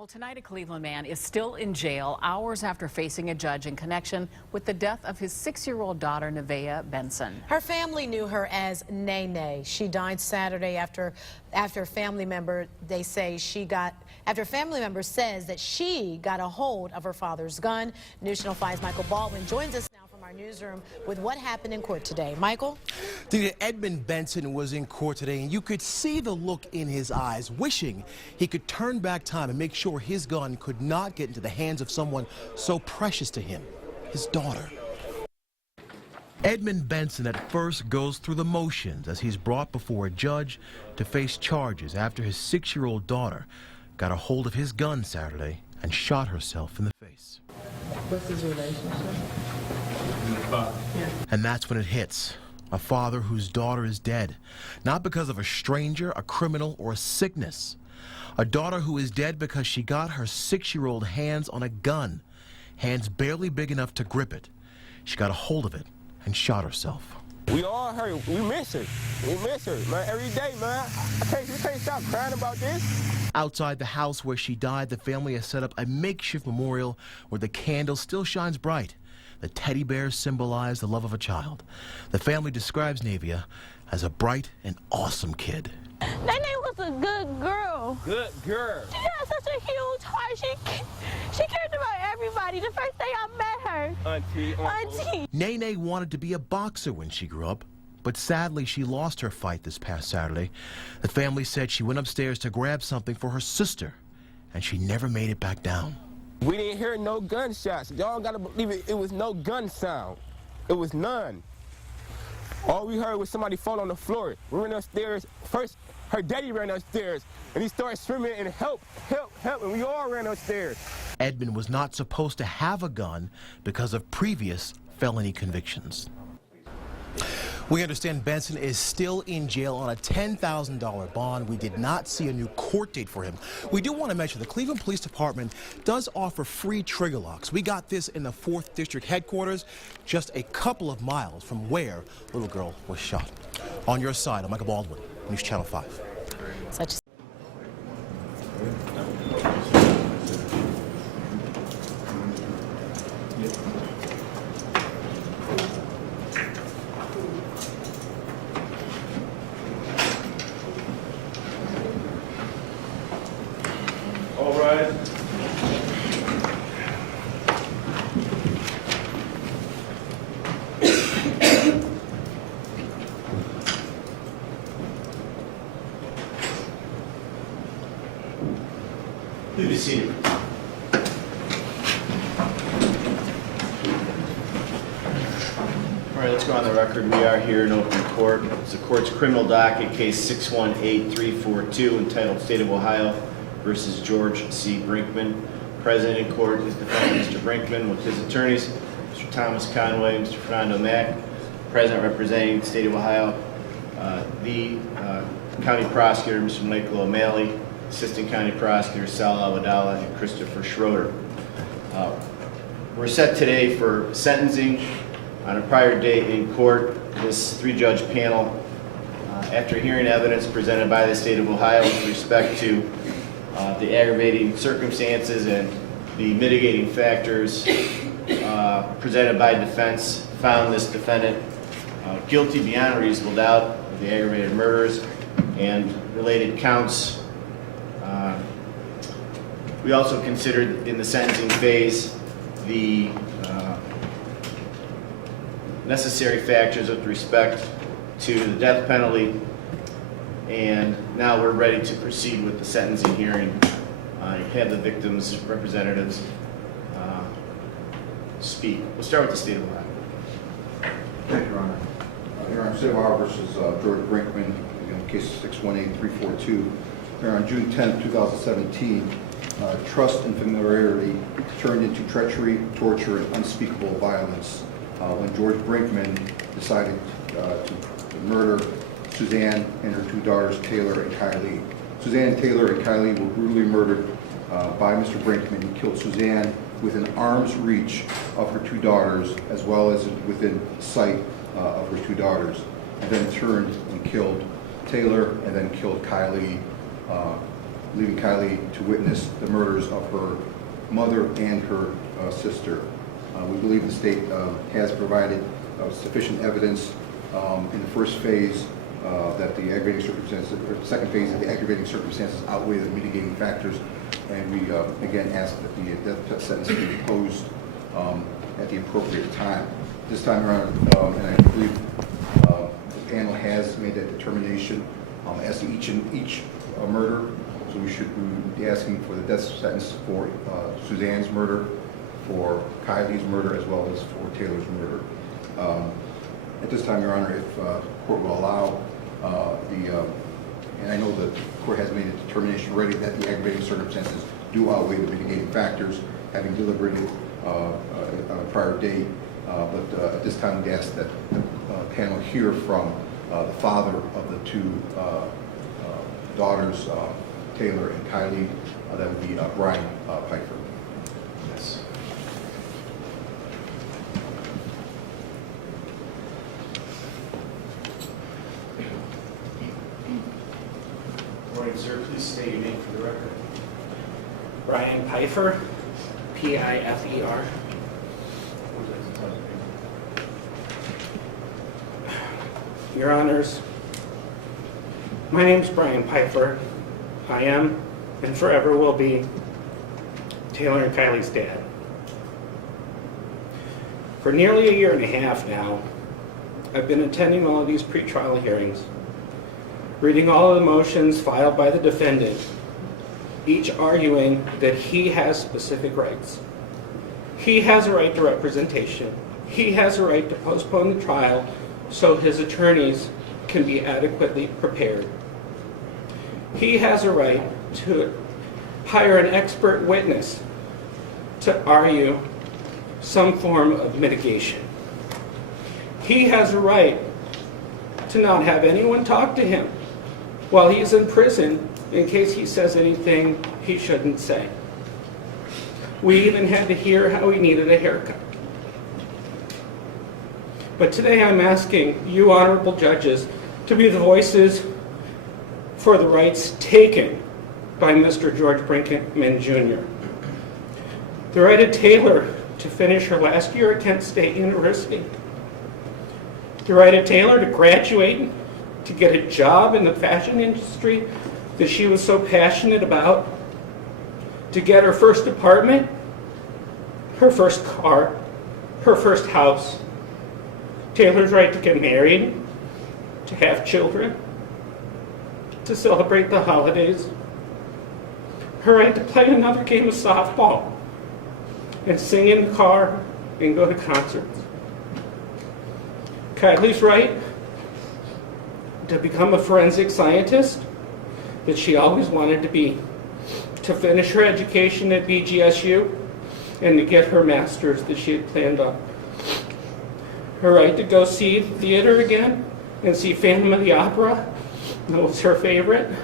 Well, tonight a Cleveland man is still in jail hours after facing a judge in connection with the death of his 6-year-old daughter, Nevaeh Benson. Her family knew her as Nene. She died Saturday after family member says that she got a hold of her father's gun. News Channel 5's Michael Baldwin joins us now from our newsroom with what happened in court today. Michael? Edmund Benson was in court today, and you could see the look in his eyes, wishing he could turn back time and make sure his gun could not get into the hands of someone so precious to him, his daughter. Edmund Benson at first goes through the motions as he's brought before a judge to face charges after his 6-year-old daughter got a hold of his gun Saturday and shot herself in the face. What's his relationship? Yeah. And that's when it hits. A father whose daughter is dead, not because of a stranger, a criminal, or a sickness. A daughter who is dead because she got her 6-year-old hands on a gun, hands barely big enough to grip it. She got a hold of it and shot herself. We all hurt. We miss her. We miss her, man, every day, man. We can't stop crying about this. Outside the house where she died, the family has set up a makeshift memorial where the candle still shines bright. The teddy bears symbolize the love of a child. The family describes Nevaeh as a bright and awesome kid. Nene was a good girl. Good girl. She had such a huge heart. She cared about everybody. The first day I met her. Auntie. Nene wanted to be a boxer when she grew up, but sadly she lost her fight this past Saturday. The family said she went upstairs to grab something for her sister, and she never made it back down. We didn't hear no gunshots. Y'all gotta believe it. It was no gun sound. It was none. All we heard was somebody fall on the floor. We ran upstairs. First, her daddy ran upstairs, and he started screaming and help, help, help, and we all ran upstairs. Edmund was not supposed to have a gun because of previous felony convictions. We understand Benson is still in jail on a $10,000 bond. We did not see a new court date for him. We do want to mention the Cleveland Police Department does offer free trigger locks. We got this in the 4th District headquarters, just a couple of miles from where the little girl was shot. On your side, I'm Michael Baldwin, News Channel 5. Such All right. Please be seated. All right, let's go on the record. We are here in open court. It's the court's criminal docket, case 618342, entitled State of Ohio versus George C. Brinkman. Present in court is defendant Mr. Brinkman with his attorneys, Mr. Thomas Conway, Mr. Fernando Mack. Present representing the state of Ohio, the county prosecutor, Mr. Michael O'Malley, assistant county prosecutor Sal Awadala, and Christopher Schroeder. We're set today for sentencing. On a prior date in court, this 3-judge panel, after hearing evidence presented by the state of Ohio with respect to the aggravating circumstances and the mitigating factors presented by defense, found this defendant guilty beyond a reasonable doubt of the aggravated murders and related counts. We also considered in the sentencing phase the necessary factors with respect to the death penalty, and now we're ready to proceed with the sentencing hearing. Have the victims' representatives speak. We'll start with the state of Ohio. Thank you, Your Honor. Your Honor, State of Ohio versus George Brinkman, case 618342. Here on June 10, 2017, trust and familiarity turned into treachery, torture, and unspeakable violence when George Brinkman decided to murder Suzanne and her 2 daughters, Taylor and Kylie. Suzanne Taylor and Kylie were brutally murdered by Mr. Brinkman. He killed Suzanne within arm's reach of her 2 daughters, as well as within sight of her 2 daughters, and then turned and killed Taylor and then killed Kylie leaving Kylie to witness the murders of her mother and her sister. We believe the state has provided sufficient evidence in the first phase that the aggravating circumstances, or second phase that the aggravating circumstances outweigh the mitigating factors, and we again ask that the death sentence be imposed at the appropriate time. This time around, and I believe the panel has made that determination as to each murder. So we should be asking for the death sentence for Suzanne's murder, for Kylie's murder, as well as for Taylor's murder. At this time, Your Honor, if the court will allow and I know the court has made a determination already that the aggravating circumstances do outweigh the mitigating factors, having deliberated on a prior date. But at this time, we ask that the panel hear from the father of the two daughters, Taylor and Kylie. That would be Brian Pfeiffer. Yes. Morning, sir. Please state your name for the record. Brian Pfeiffer, P-I-F-E-R. Your Honors, my name's Brian Pfeiffer. I am, and forever will be, Taylor and Kylie's dad. For nearly a year and a half now, I've been attending all of these pretrial hearings, reading all of the motions filed by the defendant, each arguing that he has specific rights. He has a right to representation. He has a right to postpone the trial so his attorneys can be adequately prepared. He has a right to hire an expert witness to argue some form of mitigation. He has a right to not have anyone talk to him while he's in prison in case he says anything he shouldn't say. We even had to hear how he needed a haircut. But today I'm asking you honorable judges to be the voices for the rights taken by Mr. George Brinkman Jr. The right of Taylor to finish her last year at Kent State University. The right of Taylor to graduate, to get a job in the fashion industry that she was so passionate about, to get her first apartment, her first car, her first house. Taylor's right to get married, to have children, to celebrate the holidays. Her right to play another game of softball and sing in the car and go to concerts. Kylie's right to become a forensic scientist that she always wanted to be, to finish her education at BGSU and to get her master's that she had planned on. Her right to go see the theater again and see Phantom of the Opera, that was her favorite.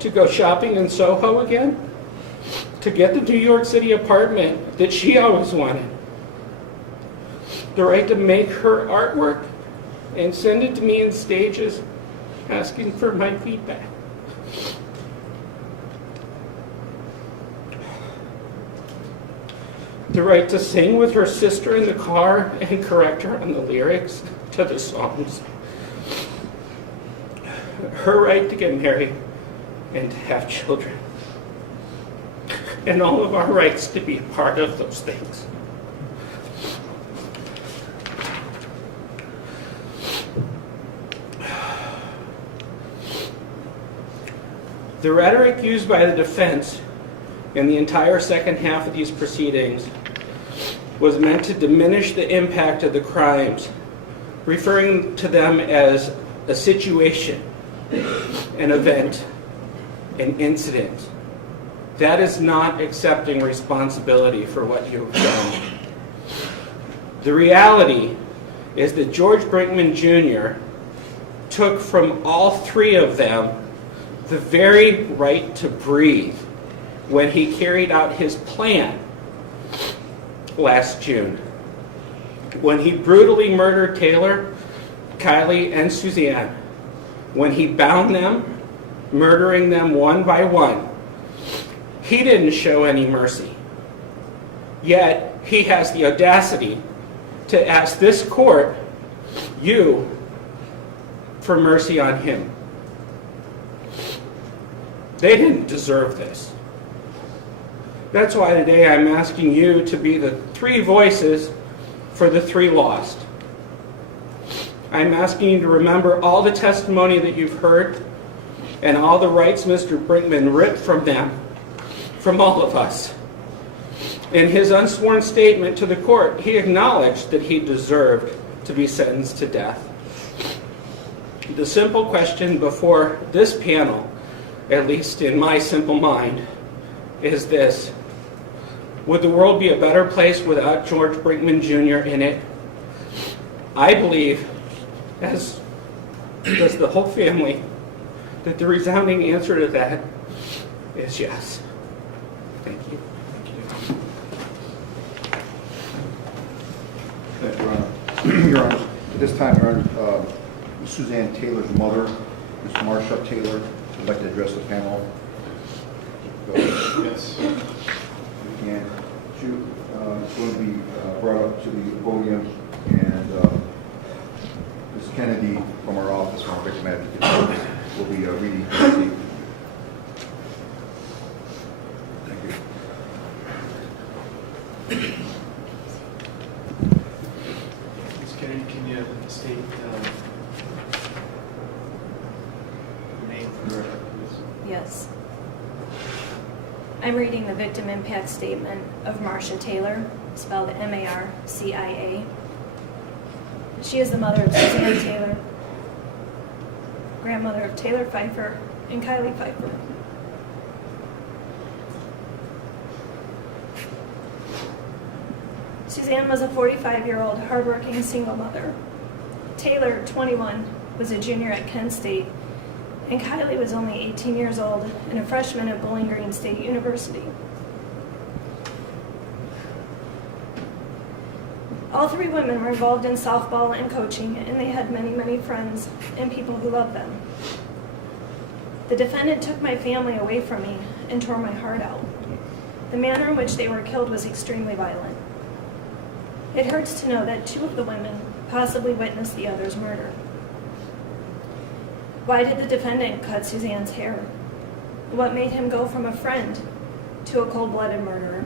To go shopping in Soho again. To get the New York City apartment that she always wanted. The right to make her artwork and send it to me in stages asking for my feedback. The right to sing with her sister in the car and correct her on the lyrics to the songs. Her right to get married and to have children. And all of our rights to be a part of those things. The rhetoric used by the defense in the entire second half of these proceedings was meant to diminish the impact of the crimes, referring to them as a situation, an event, an incident. That is not accepting responsibility for what you have done. The reality is that George Brinkman Jr. took from all three of them the very right to breathe when he carried out his plan last June. When he brutally murdered Taylor, Kylie, and Suzanne. When he bound them murdering them one by one. He didn't show any mercy. Yet, he has the audacity to ask this court, you, for mercy on him. They didn't deserve this. That's why today I'm asking you to be the three voices for the three lost. I'm asking you to remember all the testimony that you've heard and all the rights Mr. Brinkman ripped from them, from all of us. In his unsworn statement to the court, he acknowledged that he deserved to be sentenced to death. The simple question before this panel, at least in my simple mind, is this: would the world be a better place without George Brinkman Jr. in it? I believe, as does the whole family, that the resounding answer to that is yes. Thank you. Thank you, Your Honor. Your Honor, at this time, Your Honor, Suzanne Taylor's mother, Ms. Marsha Taylor, would like to address the panel. Go ahead. Yes. And she is going to be brought up to the podium, and Ms. Kennedy from our office, from our victim advocate office, will be reading the statement. Thank you. Ms. Kennedy, can you state your name for the record, please? Yes. I'm reading the victim impact statement of Marsha Taylor, spelled M-A-R-C-I-A. She is the mother of Suzanne Taylor, grandmother of Taylor Pfeiffer and Kylie Pfeiffer. Suzanne was a 45-year-old hardworking single mother. Taylor, 21, was a junior at Kent State, and Kylie was only 18 years old and a freshman at Bowling Green State University. All three women were involved in softball and coaching, and they had many, many friends and people who loved them. The defendant took my family away from me and tore my heart out. The manner in which they were killed was extremely violent. It hurts to know that two of the women possibly witnessed the other's murder. Why did the defendant cut Suzanne's hair? What made him go from a friend to a cold-blooded murderer?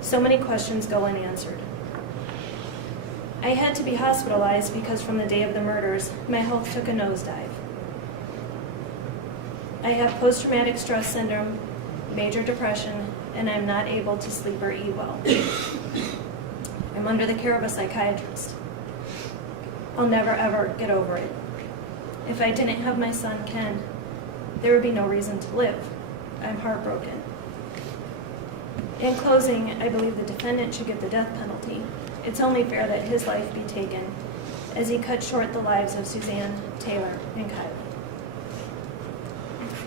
So many questions go unanswered. I had to be hospitalized because from the day of the murders, my health took a nosedive. I have post-traumatic stress syndrome, major depression, and I'm not able to sleep or eat well. I'm under the care of a psychiatrist. I'll never ever get over it. If I didn't have my son, Ken, there would be no reason to live. I'm heartbroken. In closing, I believe the defendant should get the death penalty. It's only fair that his life be taken, as he cut short the lives of Suzanne, Taylor, and Kylie.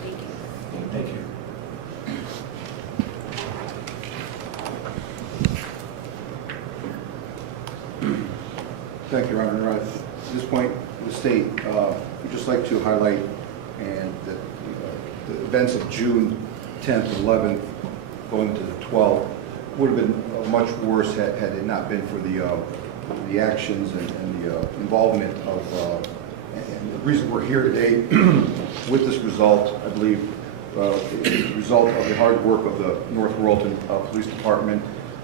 Thank you. Thank you. Thank you, Your Honor. At this point, the state would just like to highlight and that the events of June 10th, 11th, going to the 12th, would have been much worse had it not been for the actions and the involvement of, and the reason we're here today with this result, I believe, is the result of the hard work of the North Royalton Police Department,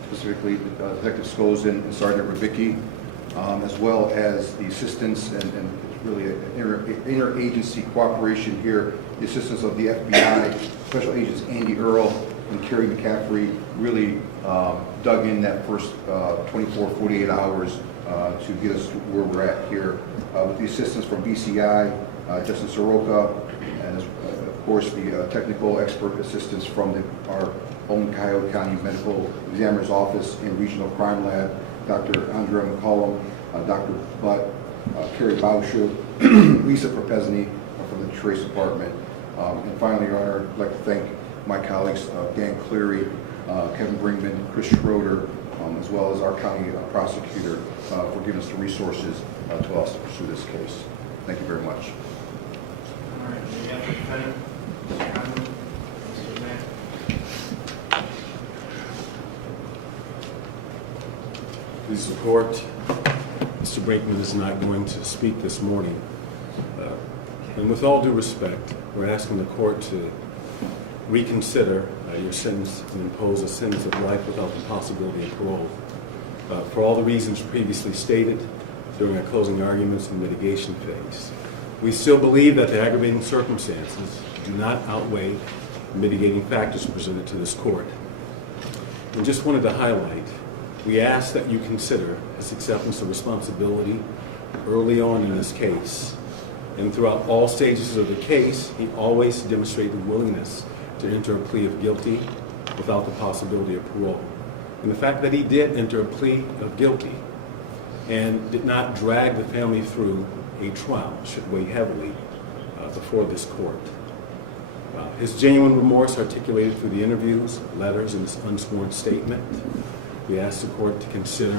specifically Detective Skozin and Sergeant Rubicki, as well as the assistance and really an interagency cooperation here, the assistance of the FBI, Special Agents Andy Earl and Kerry McCaffrey really dug in that first 24, 48 hours to get us to where we're at here. With the assistance from BCI, Justin Soroka, and of course the technical expert assistance from our own Cuyahoga County Medical Examiner's Office and Regional Crime Lab, Dr. Andrea McCollum, Dr. Butt, Kerry Bauscher, Lisa Propesny from the Trace Department. And finally, Your Honor, I'd like to thank my colleagues, Dan Cleary, Kevin Brinkman, Chris Schroeder, as well as our county prosecutor for giving us the resources to allow us to pursue this case. Thank you very much. All right, Please support. Mr. Brinkman is not going to speak this morning. And with all due respect, we're asking the court to reconsider your sentence and impose a sentence of life without the possibility of parole. For all the reasons previously stated during our closing arguments and mitigation phase, we still believe that the aggravating circumstances do not outweigh the mitigating factors presented to this court. And just wanted to highlight, we ask that you consider his acceptance of responsibility early on in this case. And throughout all stages of the case, he always demonstrated a willingness to enter a plea of guilty without the possibility of parole. And the fact that he did enter a plea of guilty and did not drag the family through a trial should weigh heavily before this court. His genuine remorse articulated through the interviews, letters, and his unsworn statement. We ask the court to consider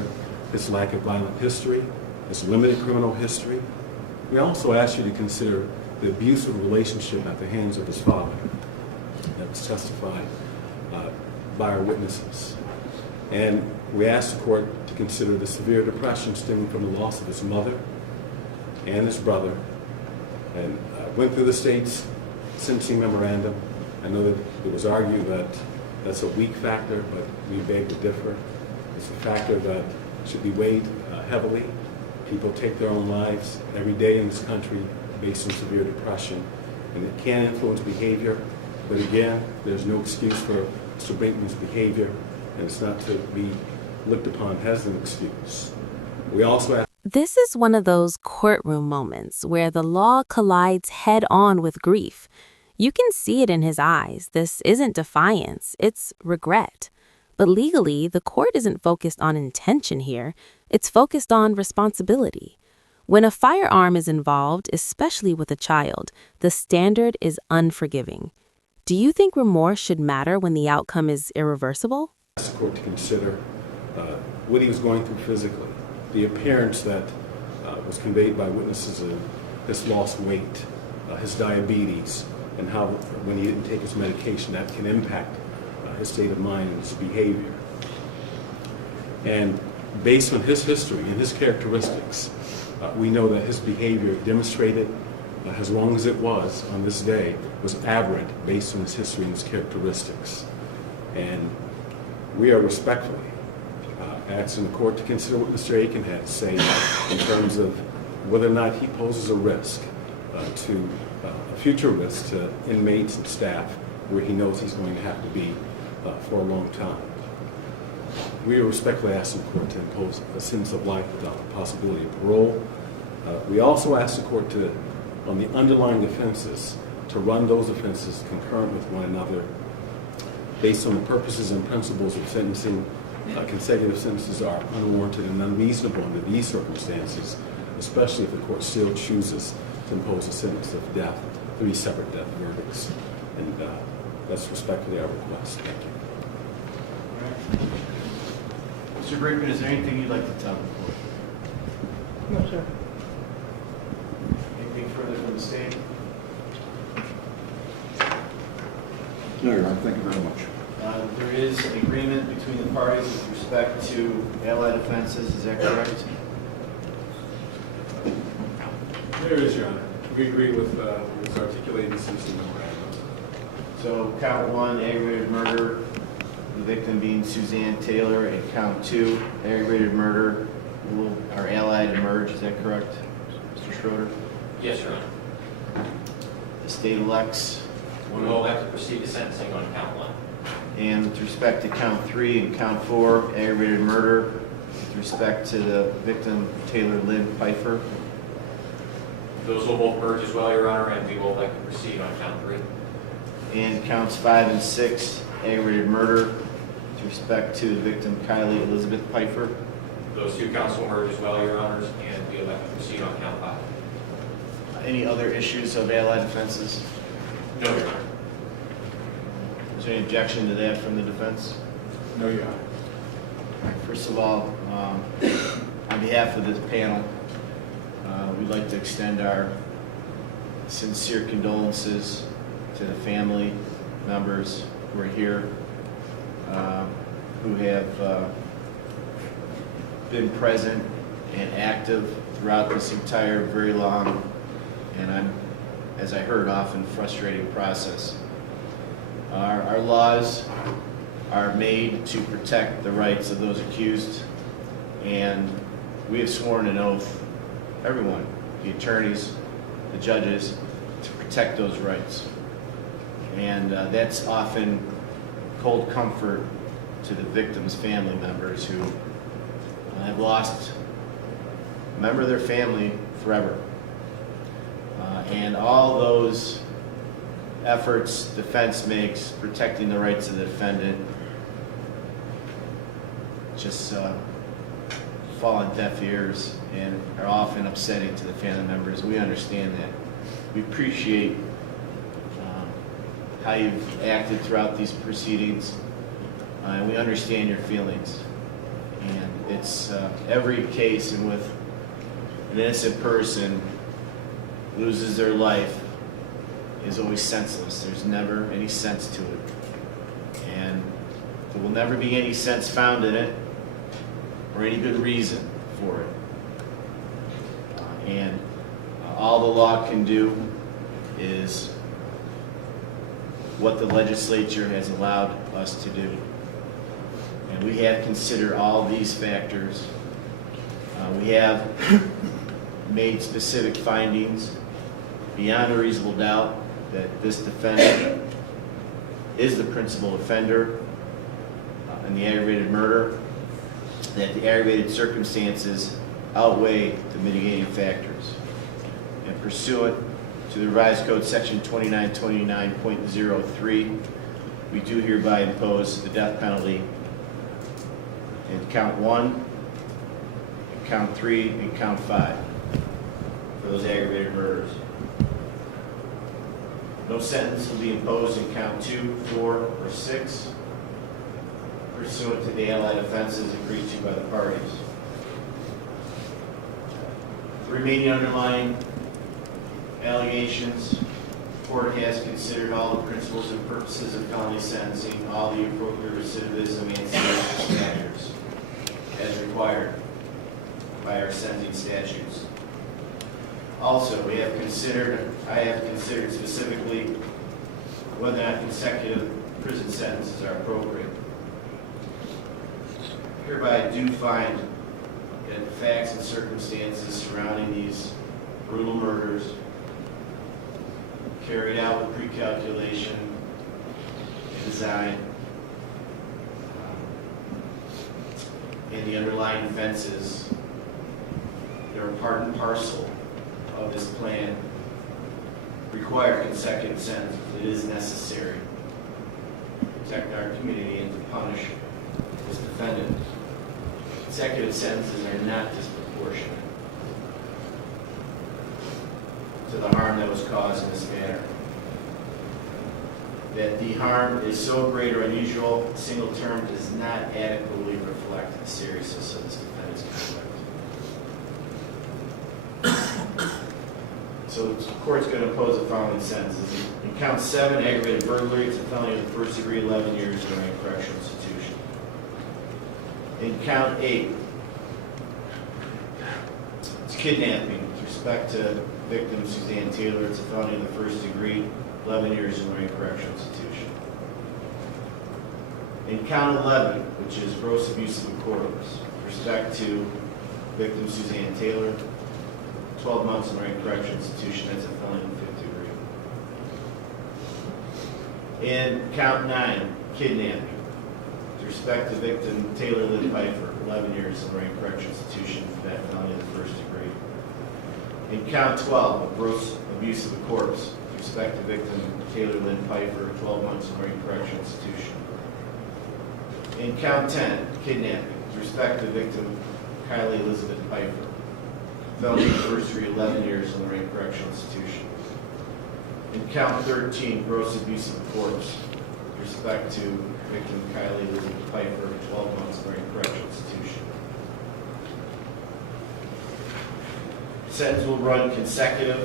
his lack of violent history, his limited criminal history. We also ask you to consider the abusive relationship at the hands of his father that was testified by our witnesses. And we ask the court to consider the severe depression stemming from the loss of his mother and his brother. And went through the state's sentencing memorandum. I know that it was argued that that's a weak factor, but we beg to differ. It's a factor that should be weighed heavily. People take their own lives every day in this country based on severe depression, and it can influence behavior. But again, there's no excuse for Mr. Brinkman's behavior, and it's not to be looked upon as an excuse. We also ask. This is one of those courtroom moments where the law collides head-on with grief. You can see it in his eyes. This isn't defiance, it's regret. But legally, the court isn't focused on intention here. It's focused on responsibility. When a firearm is involved, especially with a child, the standard is unforgiving. Do you think remorse should matter when the outcome is irreversible? I ask the court to consider what he was going through physically, the appearance that was conveyed by witnesses of his lost weight, his diabetes, and how when he didn't take his medication that can impact his state of mind and his behavior. And based on his history and his characteristics, we know that his behavior demonstrated, as long as it was on this day, was aberrant based on his history and his characteristics. And we are respectfully asking the court to consider what Mr. Aiken had to say in terms of whether or not he poses a risk a future risk to inmates and staff where he knows he's going to have to be for a long time. We are respectfully asking the court to impose a sentence of life without the possibility of parole. We also ask the court to, on the underlying offenses, to run those offenses concurrent with one another based on the purposes and principles of sentencing. Consecutive sentences are unwarranted and unreasonable under these circumstances, especially if the court still chooses to impose a sentence of death, 3 separate death verdicts. And that's respectfully our request. Thank you. Mr. Brinkman, is there anything you'd like to tell the court? No, sir. Anything further from the state? No, Your Honor. Thank you very much. There is an agreement between the parties with respect to allied offenses. Is that correct? There is, Your Honor. We agree with what's articulated in the sentencing memorandum. So count 1, aggravated murder, the victim being Suzanne Taylor, and count 2, aggravated murder, are allied to merge. Is that correct, Mr. Schroeder? Yes, Your Honor. The state elects. We will have to proceed to sentencing on count 1. And with respect to count 3 and count 4, aggravated murder, with respect to the victim Taylor Lynn Pfeiffer. Those will both merge as well, Your Honor, and we will like to proceed on count 3. And counts 5 and 6, aggravated murder, with respect to the victim Kylie Elizabeth Pfeiffer. Those 2 counts will merge as well, Your Honors, and we will like to proceed on count 5. Any other issues of allied offenses? No, Your Honor. Is there any objection to that from the defense? No, Your Honor. First of all, on behalf of this panel, we'd like to extend our sincere condolences to the family members who are here, who have been present and active throughout this entire very long, and as I heard, often frustrating process. Our laws are made to protect the rights of those accused, and we have sworn an oath, everyone, the attorneys, the judges, to protect those rights. And that's often cold comfort to the victims' family members who have lost a member of their family forever. And all those efforts defense makes protecting the rights of the defendant just fall on deaf ears and are often upsetting to the family members. We understand that. We appreciate how you've acted throughout these proceedings, and we understand your feelings. And it's every case in which an innocent person loses their life is always senseless. There's never any sense to it. And there will never be any sense found in it or any good reason for it. And all the law can do is what the legislature has allowed us to do. And we have considered all these factors. We have made specific findings beyond a reasonable doubt that this defendant is the principal offender in the aggravated murder, that the aggravated circumstances outweigh the mitigating factors. And pursuant to the revised code section 2929.03, we do hereby impose the death penalty in count 1, count 3, and count 5 for those aggravated murders. No sentence will be imposed in count 2, 4, or 6 pursuant to the allied offenses agreed to by the parties. The remaining underlying allegations, the court has considered all the principles and purposes of felony sentencing, all the appropriate recidivism and sentencing standards as required by our sentencing statutes. Also, I have considered specifically whether or not consecutive prison sentences are appropriate. Hereby I do find that the facts and circumstances surrounding these brutal murders carried out with pre-calculation and design, and the underlying offenses that are part and parcel of this plan require consecutive sentences. It is necessary to protect our community and to punish this defendant. Consecutive sentences are not disproportionate to the harm that was caused in this matter. That the harm is so great or unusual, a single term does not adequately reflect the seriousness of this defendant's conduct. So the court's going to impose the following sentences. In count 7, aggravated burglary, it's a felony of the first degree, 11 years in a correctional institution. In count 8, it's kidnapping. With respect to victim Suzanne Taylor, it's a felony of the first degree, 11 years in a correctional institution. In count 11, which is gross abuse of a corpse, with respect to victim Suzanne Taylor, 12 months in a correctional institution, that's a felony of the fifth degree. In count 9, kidnapping. With respect to victim Taylor Lynn Pfeiffer, 11 years in a correctional institution for that felony of the first degree. In count 12, a gross abuse of a corpse. With respect to victim Taylor Lynn Pfeiffer, 12 months in a correctional institution. In count 10, kidnapping. With respect to victim Kylie Elizabeth Pfeiffer, felony of the first degree, 11 years in a correctional institution. In count 13, gross abuse of a corpse. With respect to victim Kylie Elizabeth Pfeiffer, 12 months in a correctional institution. Sentence will run consecutive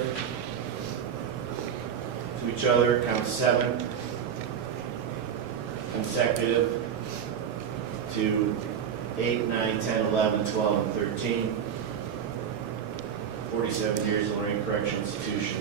to each other. Count 7, consecutive to 8, 9, 10, 11, 12, and 13. 47 years in Lorraine Correctional Institution.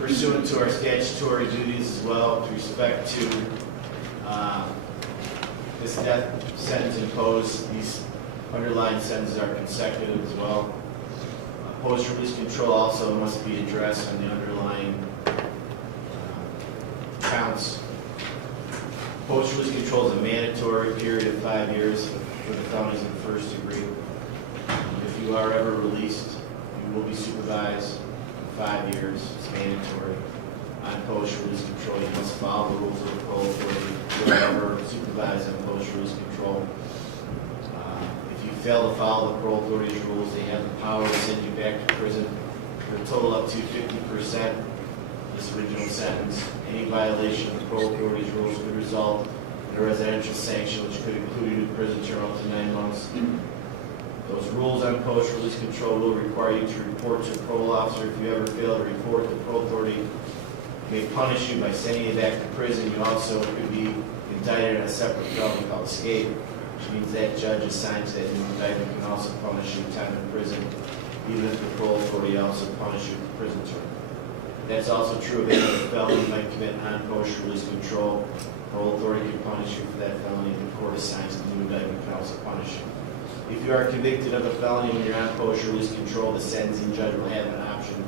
Pursuant to our statutory duties as well, with respect to this death sentence imposed, these underlying sentences are consecutive as well. Post-release control also must be addressed on the underlying counts. Post-release control is a mandatory period of 5 years for the felonies in the first degree. If you are ever released, you will be supervised for 5 years. It's mandatory. On post-release control, you must follow the rules of the parole authority. If you are ever supervised on post-release control, if you fail to follow the parole authority's rules, they have the power to send you back to prison for a total up to 50% of this original sentence. Any violation of the parole authority's rules could result in a residential sanction, which could include a new prison term up to 9 months. Those rules on post-release control will require you to report to a parole officer. If you ever fail to report, the parole authority may punish you by sending you back to prison. You also could be indicted on a separate felony called escape, which means that judge assigns that new indictment can also punish you time in prison, even if the parole authority also punishes you with prison term. That's also true of any other felony you might commit on post-release control. Parole authority can punish you for that felony, and the court assigns the new indictment can also punish you. If you are convicted of a felony when you're on post-release control, the sentencing judge will have an option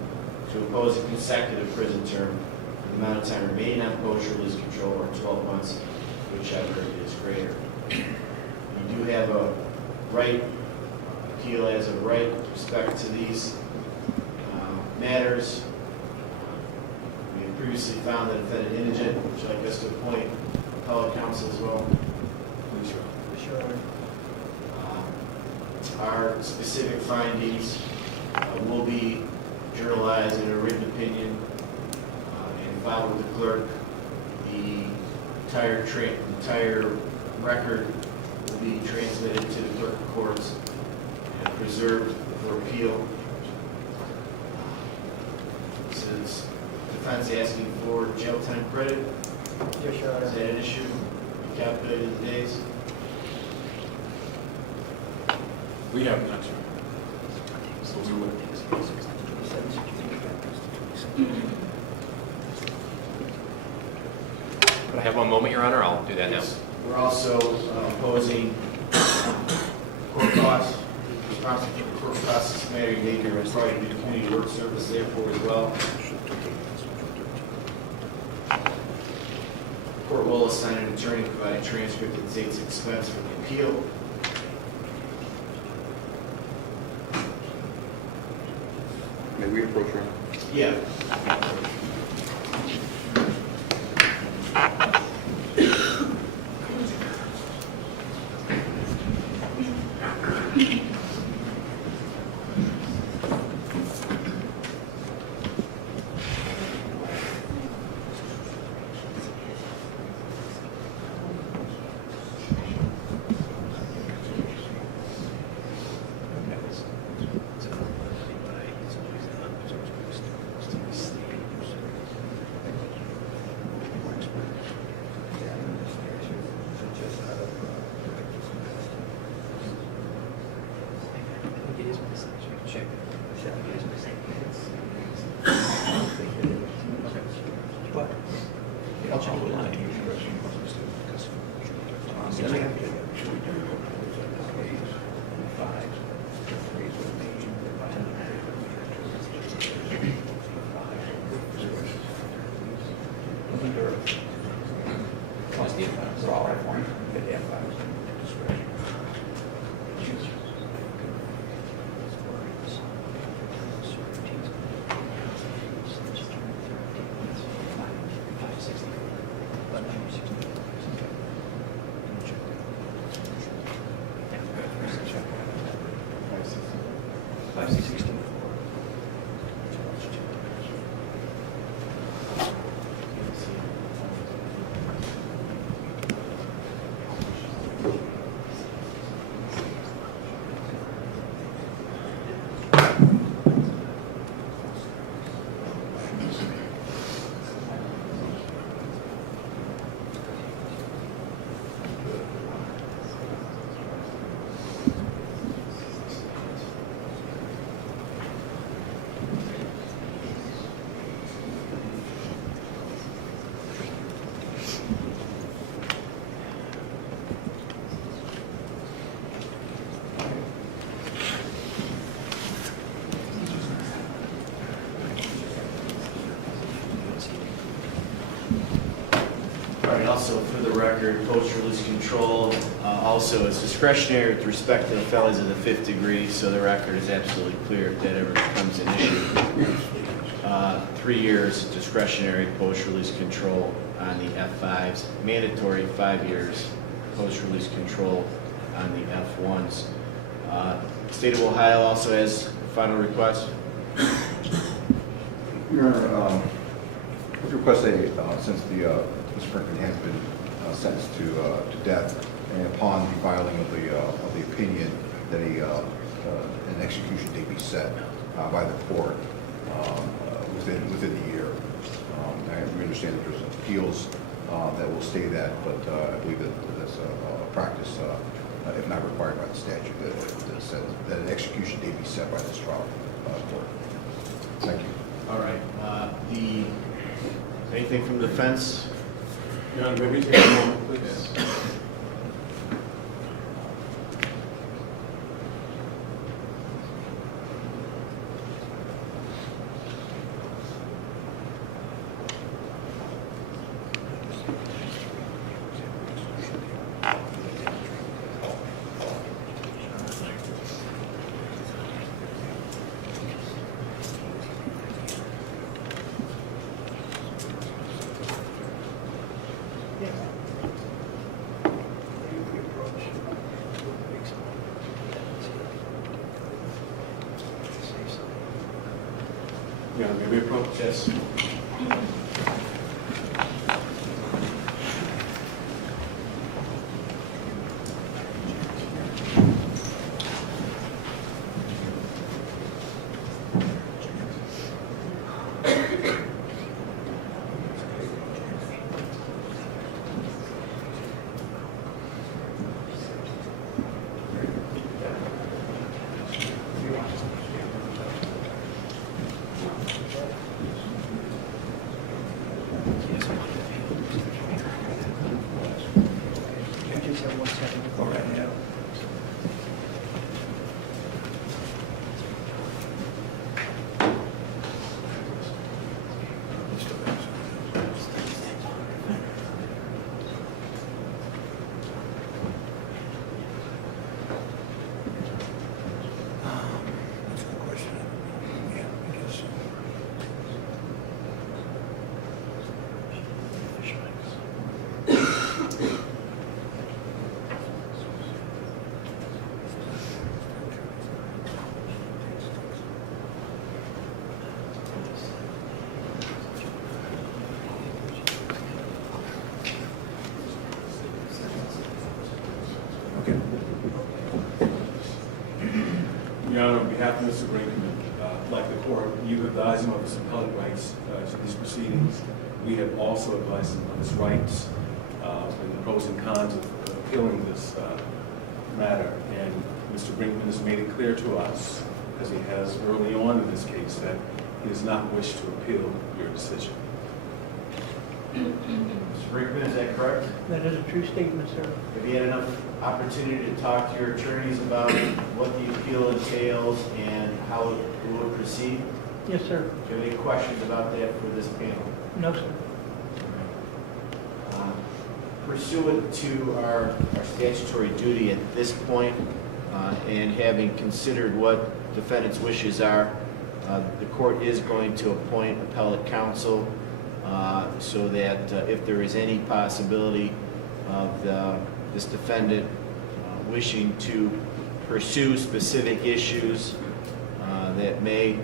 to impose a consecutive prison term for the amount of time remaining on post-release control, or 12 months, whichever is greater. You do have a right, appeal has a right with respect to these matters. We have previously found the defendant indigent. Would you like us to appoint appellate counsel as well? Sure. Our specific findings will be journalized in a written opinion and filed with the clerk. The entire record will be transmitted to the clerk of courts and preserved for appeal. Since the defense asking for jail time credit, is that an issue? You calculated the days? We have not, sir. So we would. Could I have one moment, Your Honor? I'll do that now. We're also imposing court costs. Prosecute court costs this matter. You may be required to do community work service therefore as well. The court will assign an attorney to provide a transcript at the state's expense for the appeal. May we approach her? Yeah. All right, also for the record, post-release control also is discretionary with respect to the felonies of the 5th degree, so the record is absolutely clear if that ever becomes an issue. 3 years discretionary post-release control on the F5s, mandatory 5 years post-release control on the F1s. State of Ohio also has a final request. Your Honor, would request since Mr. Brinkman has been sentenced to death, and upon the filing of the opinion, that an execution date be set by the court within the year. We understand that there's appeals that will stay that, but I believe that that's a practice, if not required by the statute, that an execution date be set by this trial court. Thank you. All right. Anything from the defense? Your Honor, may we take a moment, please? Your Honor, may we approach? Yes. Your Honor, on behalf of Mr. Brinkman, like the court, you advise him of his appellate rights to these proceedings. We have also advised him of his rights and the pros and cons of appealing this matter. And Mr. Brinkman has made it clear to us, as he has early on in this case, that he does not wish to appeal your decision. Mr. Brinkman, is that correct? That is a true statement, sir. Have you had enough opportunity to talk to your attorneys about what the appeal entails and how it will proceed? Yes, sir. Do you have any questions about that for this panel? No, sir. Pursuant to our statutory duty at this point, and having considered what defendant's wishes are, the court is going to appoint appellate counsel so that if there is any possibility of this defendant wishing to pursue specific issues that may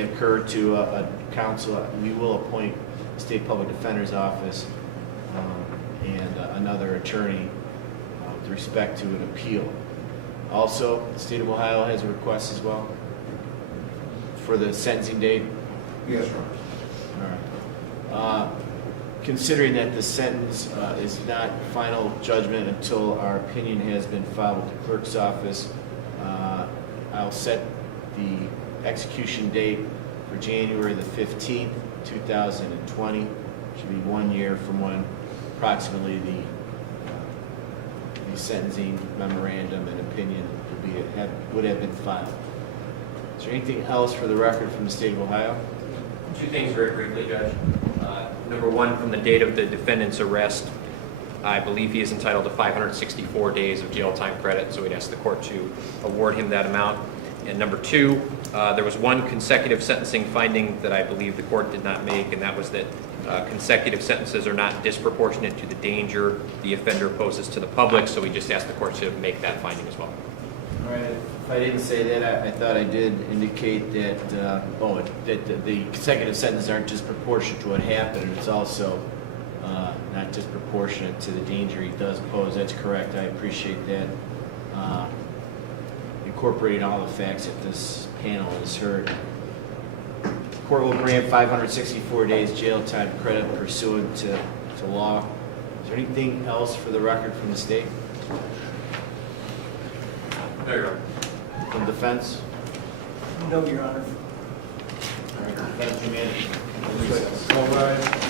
occur to a counsel, we will appoint the State Public Defender's Office and another attorney with respect to an appeal. Also, the State of Ohio has a request as well for the sentencing date. Yes, Your Honor. All right. Considering that the sentence is not final judgment until our opinion has been filed with the clerk's office, I'll set the execution date for January the 15th, 2020. Should be 1 year from when approximately the sentencing memorandum and opinion would have been filed. Is there anything else for the record from the State of Ohio? Two things very briefly, Judge. Number one, from the date of the defendant's arrest, I believe he is entitled to 564 days of jail time credit, so we'd ask the court to award him that amount. And number two, there was one consecutive sentencing finding that I believe the court did not make, and that was that consecutive sentences are not disproportionate to the danger the offender poses to the public, so we just asked the court to make that finding as well. All right. If I didn't say that, I thought I did indicate that, that the consecutive sentences aren't just proportionate to what happened, and it's also not just proportionate to the danger he does pose. That's correct. I appreciate that. Incorporating all the facts that this panel has heard. The court will grant 564 days jail time credit pursuant to law. Is there anything else for the record from the state? No, Your Honor. From defense? No, Your Honor. All right, defense, you may. All right.